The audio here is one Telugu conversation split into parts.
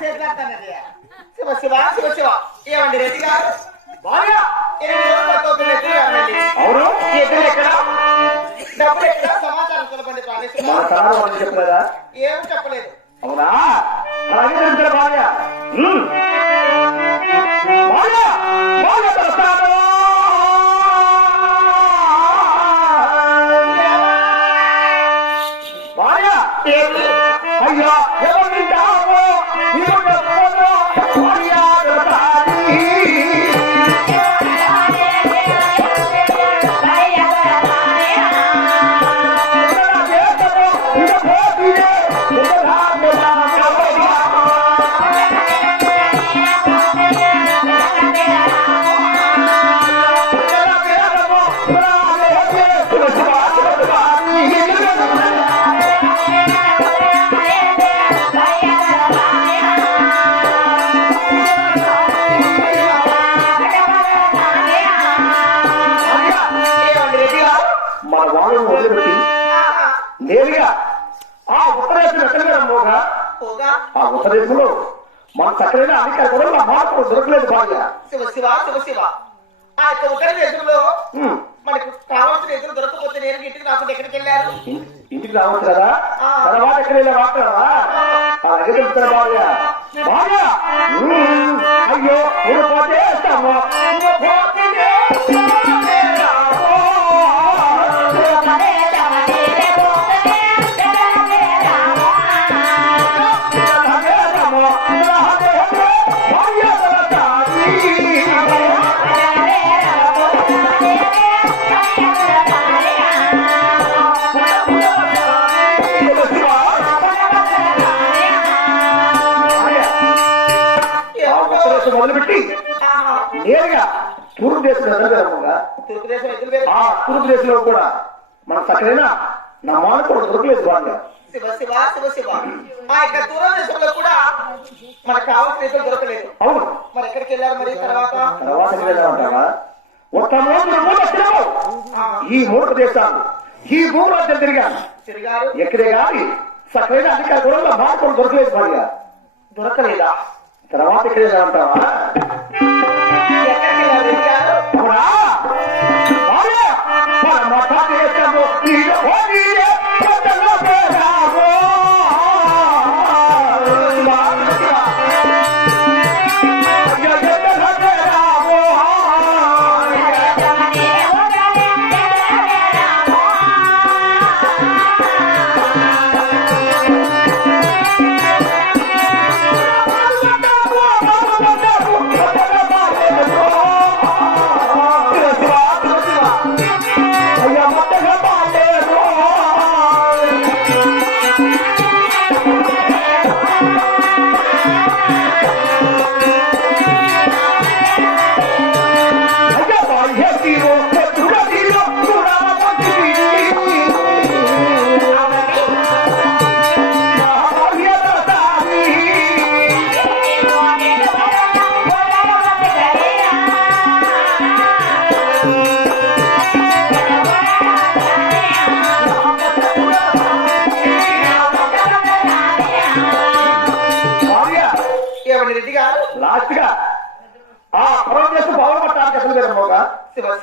చేతులాడుతున్నది శివ శివ శివ శివ ఏమండి రెడ్డి గారు బాగా అవును ఎదురు ఎక్కడ డబ్బులు ఎక్కడ సమాచారం తెలపండి చెప్పలేదా ఏం చెప్పలేదు. అవునా? అలాగే బాగా దొరకలేదు భార్య శివ శివ శివ శివ. ఆ యొక్క దేశంలో ఉమ్. మనకు కావాల్సిన ఎదురు దొరకకపోతే నేను ఇంటికి రాకుండా ఎక్కడికి వెళ్ళారు? ఇంటి- ఇంటికి రావచ్చు కదా. తర్వాత ఎక్కడ వెళ్ళా మాట్లాడరా అలాగే చెప్తారా భార్య భార్య ఉమ్, అయ్యో నేను పోతే దేశంలో కూడా మన చక్కరైన నా మాట కూడా దొరకలేదు బాగా. కూడా మనకు కావాల్సిన దొరకలేదు. అవును. మరి ఎక్కడికి వెళ్ళారు మరి? తర్వాత? తర్వాత వెళ్ళామంటావా ఒక్క మూడు మూడు తిరగవు. ఆ, ఈ మూడు దేశాలు ఈ రాజ్యాలు తిరిగాను తిరిగారు. ఎక్కడే కానీ సకలైన అధికారి కూడా నా మాట కూడా దొరకలేదు బాగా. దొరకలేదా? తర్వాత ఎక్కడ వెళ్ళామంటావా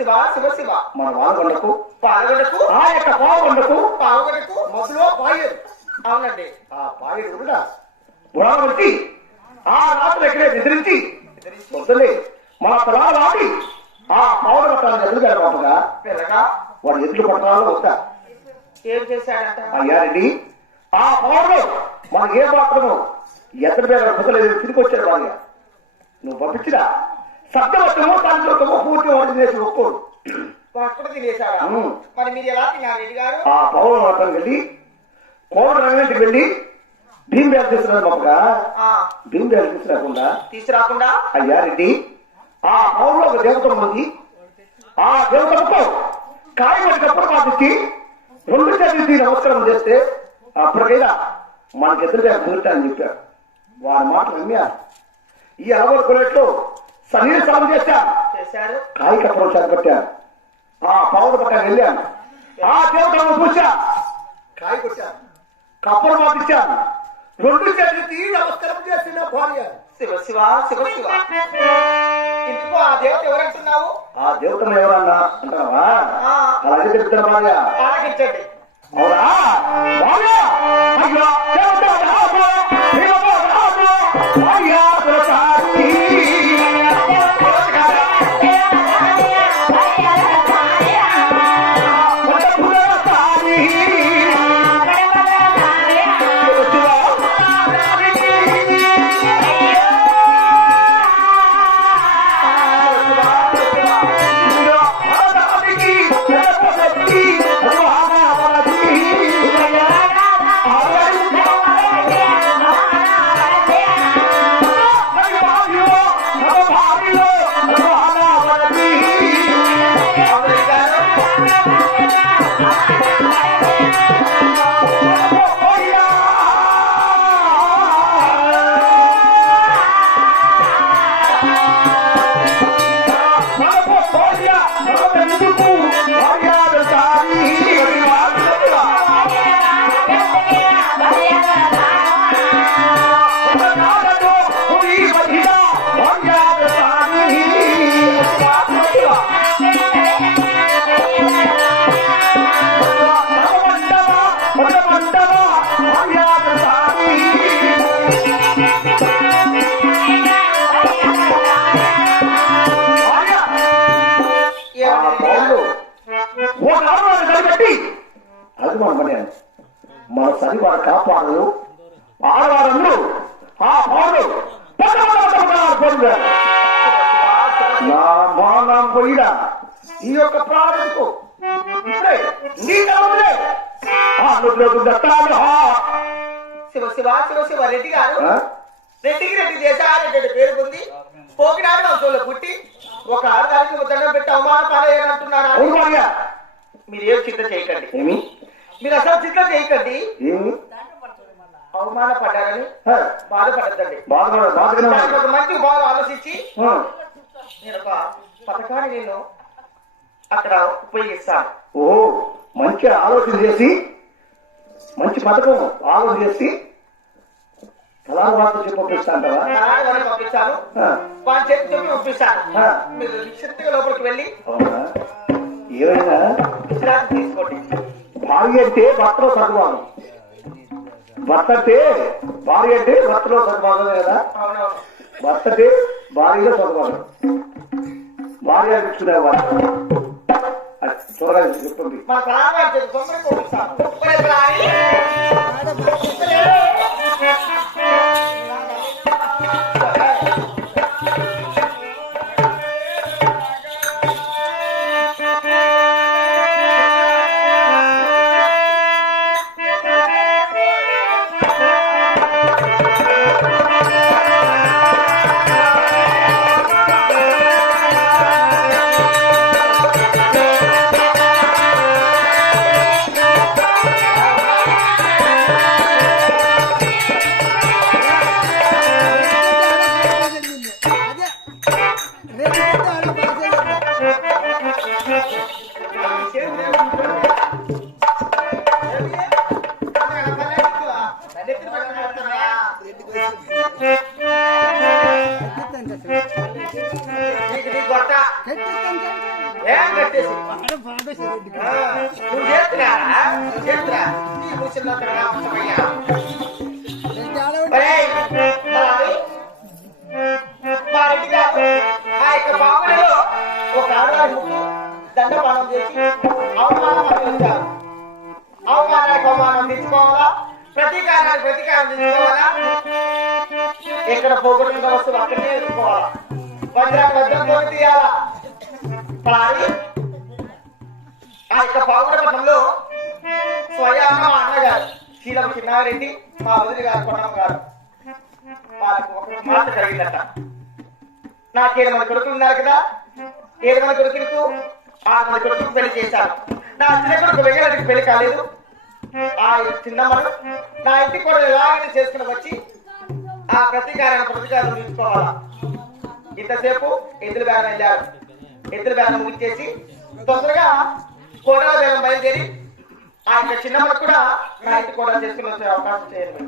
శివ శివ శివ మన వానకొండకు పాల్గొండకు ఆ యొక్క పావుకొండకు పాల్గొండకు మొదలు పాయరు అవునండి. ఆ పాయుడు కూడా గుణావతి ఆ రాత్రి ఎక్కడే నిద్రించి వద్దులే మన పొలాలు ఆడి ఆ పవన్ పట్టానికి ఎదురు వెళ్ళగా వాడు ఎదురు పట్టాలో వద్దా ఏం చేశాడంట? అయ్యా రెడ్డి ఆ పవన్లో మనకి ఏ మాత్రము ఎత్తడి మీద తిరిగి వచ్చాడు భార్య. నువ్వు పంపించినా సత్యవత్తము తాంత్రికము పూర్తి వాడిని చేసి ఒప్పుకోడు అక్కడ తినేశాడా. మరి మీరు ఎలా తిన్నారు రెడ్డి గారు? ఆ పవన్ మాత్రం వెళ్ళి కోడ రంగంటికి వెళ్ళి భీమ్ బ్యాగ్ తీసుకున్నాడు మామగా ఆ. భీమ్ బ్యాగ్ తీసుకురాకుండా. తీసుకురాకుండా? అయ్యా రెడ్డి ఆ పౌరులో ఒక దేవత ఉంది ఆ దేవతలతో కాయమటి కప్పుడు మాటిచ్చి రెండు చేతులకి నమస్కారం చేస్తే అప్పటికైనా మనకి ఎదురుగా కుదురుతానని చెప్పారు. వారి మాట నమ్మారు. ఈ అలవాటు కొలట్లో శరీర సాగు చేశారు చేశారు. కాయ కప్పడం చేపట్టారు ఆ పౌరు పట్టాను వెళ్ళాను ఆ దేవతలను చూశా. కాయ కొట్టాను కప్పలు మాటిచ్చాను రెండు చేతులెత్తి నమస్కారం చేసిన భార్య. శివ శివ శివ శివ. ఆ దేవత ఎవరంటున్నావు? ఆ దేవతను ఎవరన్నా అంటావా? అలాగే చెప్తున్న భార్య. ఆలకించండి అవునా? భార్య! అయ్యో! దేవత రాజు, దేవత పని అని. మన సరి వారు కాపాడు. ఆడవారందరూ ఆ పాడు. నా ఈ యొక్క ప్రాణంకు దత్తాలు శివ శివ శివ శివ రెడ్డి గారు. రెడ్డికి రెడ్డి దేశారెడ్డి పేరు పొంది పోకినాడు వంశంలో పుట్టి ఒక ఆడదానికి దండం పెట్టి అవమాన పాలయ్యారంటున్నారా మీరు ఏం చింత చేయకండి. ఏమి? మీరు అసలు చింత చేయకండి అవమాన పడ్డారని బాధపడద్దండి. బాధపడ బాధగానే దానికి ఉంది. ఒక మంచి బాగా ఆలోచించి నేను ఒక పథకాన్ని నేను అక్కడ ఉపయోగిస్తాను. ఓ మంచి ఆలోచన చేసి మంచి పథకం ఆలోచన చేసి తలావార్త చెప్పి వారిని పంపించాను చెప్పి పంపిస్తాను. మీరు నిశ్చింతగా లోపలికి వెళ్ళి ఏమైనా? విశ్రాంతి తీసుకోండి. భార్య అంటే భర్తలో సగభాగం భర్త అంటే భార్య అంటే భర్తలో సగభాగం కదా? భర్త అంటే భార్యలో సగభాగం భార్య అనిపించుకునేవాడు అది త్వరగా చెప్తుంది తీయాలా ఆ యొక్క పావుడపట్నంలో స్వయాన మా అన్నగారు శీలం చిన్నారెడ్డి మా వదిలి గారు కొనం గారు. వాళ్ళకు ఒక మాట జరిగిందట. నాకు ఏడు మంది ఉన్నారు కదా? ఏడు మంది కొడుకులకు? ఆరు మంది కొడుకులకు పెళ్ళి చేశాను నా చిన్న కొడుకు వెంకటరెడ్డికి పెళ్ళి కాలేదు. ఆ చిన్నమ్మను నా ఇంటి కూడా ఎలాగైనా చేసుకుని వచ్చి ఆ ప్రతీకారాన్ని ప్రతీకారం తీసుకోవాలా? ఇంతసేపు ఎద్దుల బేరం వెళ్ళారు ఎద్దుల బేరం ముచ్చేసి తొందరగా కోడల బేరం బయలుదేరి ఆ యొక్క చిన్నమ్మకు కూడా నా ఇంటి కూడా చేసుకుని వచ్చే అవకాశం చేయండి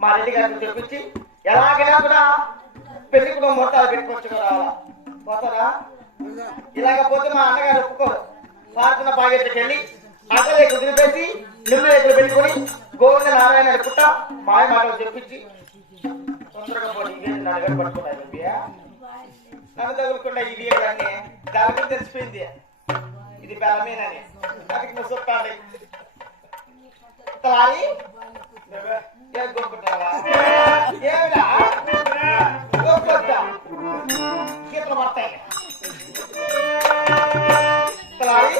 మా రెడ్డి గారిని తెప్పించి ఎలాగైనా కూడా పెళ్ళి కూడా మొత్తాలు పెట్టుకోవచ్చు రావాలా పోతారా? ఇలాగ పోతే మా అన్నగారు ఒప్పుకోరు. పాడుతున్న పాకెట్కి వెళ్ళి అక్కడే కుదిరిపేసి నిల్లు రేకులు పెట్టుకొని గోవింద నారాయణ పుట్ట మాయ మాటలు చెప్పించి తొందరగా పోయి ఇవేంటి పట్టుకున్నారు నన్ను తగులకుండా ఇది కానీ దానికి తెలిసిపోయింది. ఇది బలమేనని దానికి నువ్వు చెప్పాలి. తాయి? ఏ గొప్పటావా? పడతాయి. తాయి?